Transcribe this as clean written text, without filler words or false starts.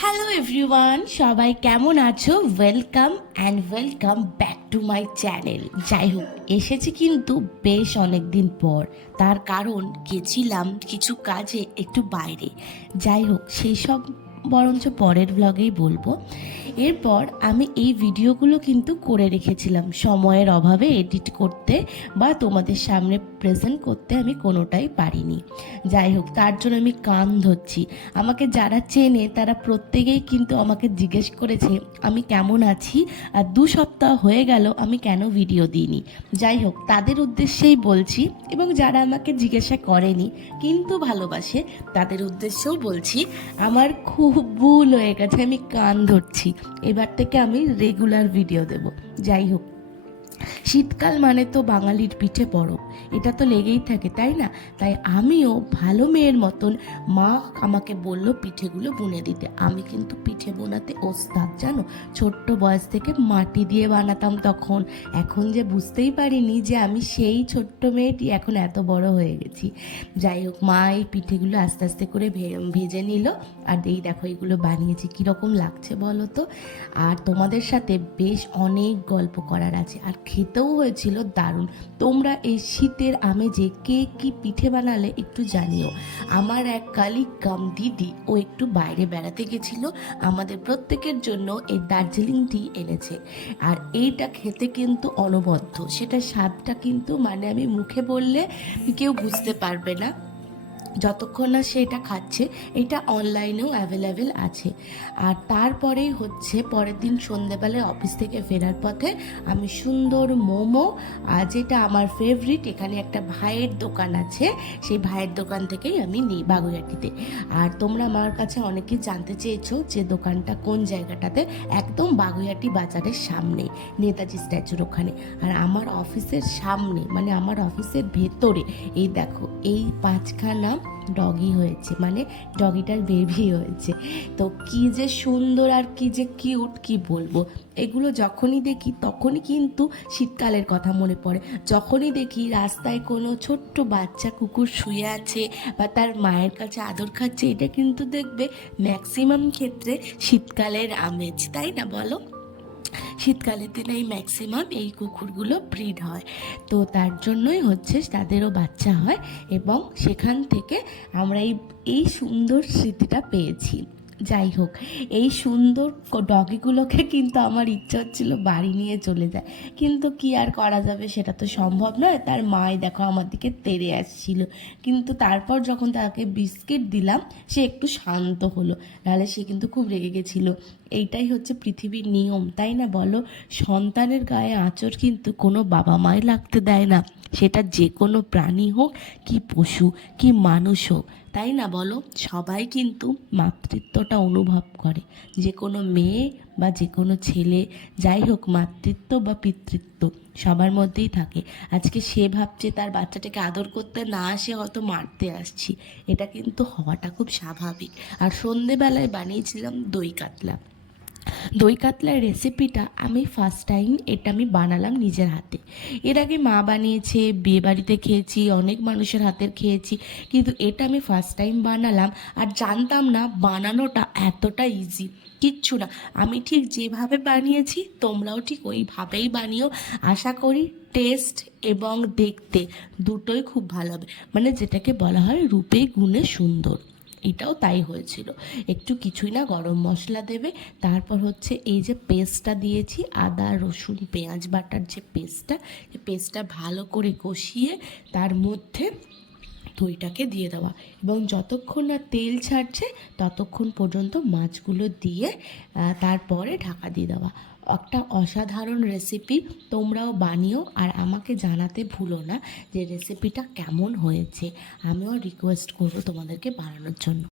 Hello everyone, সবাই কেমন আছো? Welcome back to my channel. যাই হোক, এসেছি কিন্তু বেশ অনেক দিন পর। তার কারণ গেছিলাম কিছু কাজে একটু বাইরে। যাই হোক, সেই সব বরঞ্চ পরের ব্লগেই বলবো। এরপর আমি এই ভিডিওগুলো কিন্তু করে রেখেছিলাম, সময়ের অভাবে এডিট করতে বা তোমাদের সামনে প্রেজেন্ট করতে আমি কোনোটাই পারিনি। যাই হোক, তার জন্য আমি কান ধরছি। আমাকে যারা চেনে তারা প্রত্যেকেই কিন্তু আমাকে জিজ্ঞেস করেছে আমি কেমন আছি, আর 2 সপ্তাহ হয়ে গেল আমি কেন ভিডিও দিইনি। যাই হোক, তাদের উদ্দেশ্যেই বলছি, এবং যারা আমাকে জিজ্ঞাসা করেনি কিন্তু ভালোবাসে তাদের উদ্দেশ্যেও বলছি, আমার খুব ভুল হয়ে গেছে, আমি কান ধরছি। এবার থেকে আমি রেগুলার ভিডিও দেব। যাই হোক, শীতকাল মানে তো বাঙালির পিঠে বরফ, এটা তো লেগেই থাকে, তাই না? তাই আমিও ভালো মেয়ের মতন, মা আমাকে বলল পিঠেগুলো বুনে দিতে। আমি কিন্তু পিঠে বোনাতে ওস্তাদ, জানো। ছোট্ট বয়স থেকে মাটি দিয়ে বানাতাম তখন। এখন যে বুঝতেই পারিনি যে আমি সেই ছোট্ট মেয়েটি এখন এত বড় হয়ে গেছি। যাই হোক, মা এই পিঠেগুলো আস্তে আস্তে করে ভেজে নিল। আর এই দেখো, এগুলো বানিয়েছি, কীরকম লাগছে বলো তো। আর তোমাদের সাথে বেশ অনেক গল্প করার আছে, আর খেতেও হয়েছিল দারুণ। তোমরা এই শীতের আমেজে কে কি পিঠে বানালে একটু জানিও। আমার এক কালিগ কাম দিদি, ও একটু বাইরে বেড়াতে গেছিল, আমাদের প্রত্যেকের জন্য এই দার্জিলিং টি এনেছে। আর এইটা খেতে কিন্তু অনবদ্য, সেটা স্বাদটা কিন্তু মানে আমি মুখে বললে কেউ বুঝতে পারবে না যতক্ষণ না সেটা খাচ্ছে। এটা অনলাইনেও অ্যাভেলেবেল আছে। আর তারপরেই হচ্ছে পরের দিন সন্ধেবেলায় অফিস থেকে ফেরার পথে আমি সুন্দর মোমো, যেটা আমার ফেভারিট, এখানে একটা ভাইয়ের দোকান আছে, সেই ভাইয়ের দোকান থেকেই আমি নিই বাগুইআটিতে। আর তোমরা আমার কাছে অনেকেই জানতে চেয়েছো যে দোকানটা কোন জায়গাটাতে। একদম বাগুইআটি বাজারের সামনে, নেতাজি স্ট্যাচুর ওখানে। আর আমার অফিসের সামনে, মানে আমার অফিসের ভেতরে, এই দেখো, এই 5খানা ডগি হয়েছে, মানে ডগিটার বেবি হয়েছে। তো কি যে সুন্দর আর কি যে কিউট, কি বলবো। এগুলো যখনই দেখি তখনই কিন্তু শীতকালের কথা মনে পড়ে। যখনই দেখি রাস্তায় কোনো ছোট্ট বাচ্চা কুকুর শুয়ে আছে বা তার মায়ের কাছে আদর খাচ্ছে, এটা কিন্তু দেখবে ম্যাক্সিমাম ক্ষেত্রে শীতকালের আমেজ, তাই না বলো? শীতকালের দিনে এই ম্যাক্সিমাম এই কুকুরগুলো ব্রিড হয়। তো তার জন্যই হচ্ছে তাদেরও বাচ্চা হয়, এবং সেখান থেকে আমরা এই সুন্দর স্মৃতিটা পেয়েছি। যাই হোক, এই সুন্দর ডগিগুলোকে কিন্তু আমার ইচ্ছা হচ্ছিল বাড়ি নিয়ে চলে যায়, কিন্তু কি আর করা যাবে, সেটা তো সম্ভব নয়। তার মাই দেখো আমার দিকে তেড়ে আসছিল, কিন্তু তারপর যখন তাকে বিস্কিট দিলাম সে একটু শান্ত হলো, নাহলে সে কিন্তু খুব রেগে গেছিলো। এইটাই হচ্ছে পৃথিবীর নিয়ম, তাই না বলো? সন্তানের গায়ে আঁচড় কিন্তু কোনো বাবা মাই লাগতে দেয় না, সেটা যে কোনো প্রাণী হোক, কি পশু, কি মানুষ হোক, তাই না বলো? সবাই কিন্তু মাতৃত্বটা অনুভব করে, যে কোনো মেয়ে বা যে কোনো ছেলে, যাই হোক, মাতৃত্ব বা পিতৃত্ব সবার মধ্যেই থাকে। আজকে সে ভাবছে তার বাচ্চাটাকে আদর করতে না আসে হয়তো মারতে আসছি, এটা কিন্তু হওয়াটা খুব স্বাভাবিক। আর সন্ধেবেলায় বানিয়েছিলাম দই কাতলা। দই কাতলার রেসিপিটা আমি ফার্স্ট টাইম এটা আমি বানালাম নিজের হাতে। এর আগে মা বানিয়েছে, বিয়েবাড়িতে খেয়েছি, অনেক মানুষের হাতের খেয়েছি, কিন্তু এটা আমি ফার্স্ট টাইম বানালাম। আর জানতাম না বানানোটা এতটা ইজি, কিচ্ছু না। আমি ঠিক যেভাবে বানিয়েছি তোমরাও ঠিক ওইভাবেই বানিও। আশা করি টেস্ট এবং দেখতে দুটোই খুব ভালো হবে, মানে যেটাকে বলা হয় রূপে গুণে সুন্দর। এটাও তাই হয়েছিল। একটু কিছুই না, গরম মশলা দেবে, তারপর হচ্ছে এই যে পেস্টটা দিয়েছি, আদা রসুন পেঁয়াজ বাটার যে পেস্টটা ভালো করে কষিয়ে তার মধ্যে দইটাকে দিয়ে দেওয়া, এবং যতক্ষণ না তেল ছাড়ছে ততক্ষণ পর্যন্ত মাছগুলো দিয়ে তারপরে ঢাকা দিয়ে দেওয়া। একটা অসাধারণ রেসিপি, তোমরাও বানিও আর আমাকে জানাতে ভুলো না যে রেসিপিটা কেমন হয়েছে। আমিও রিকোয়েস্ট করবো তোমাদেরকে বানানোর জন্য।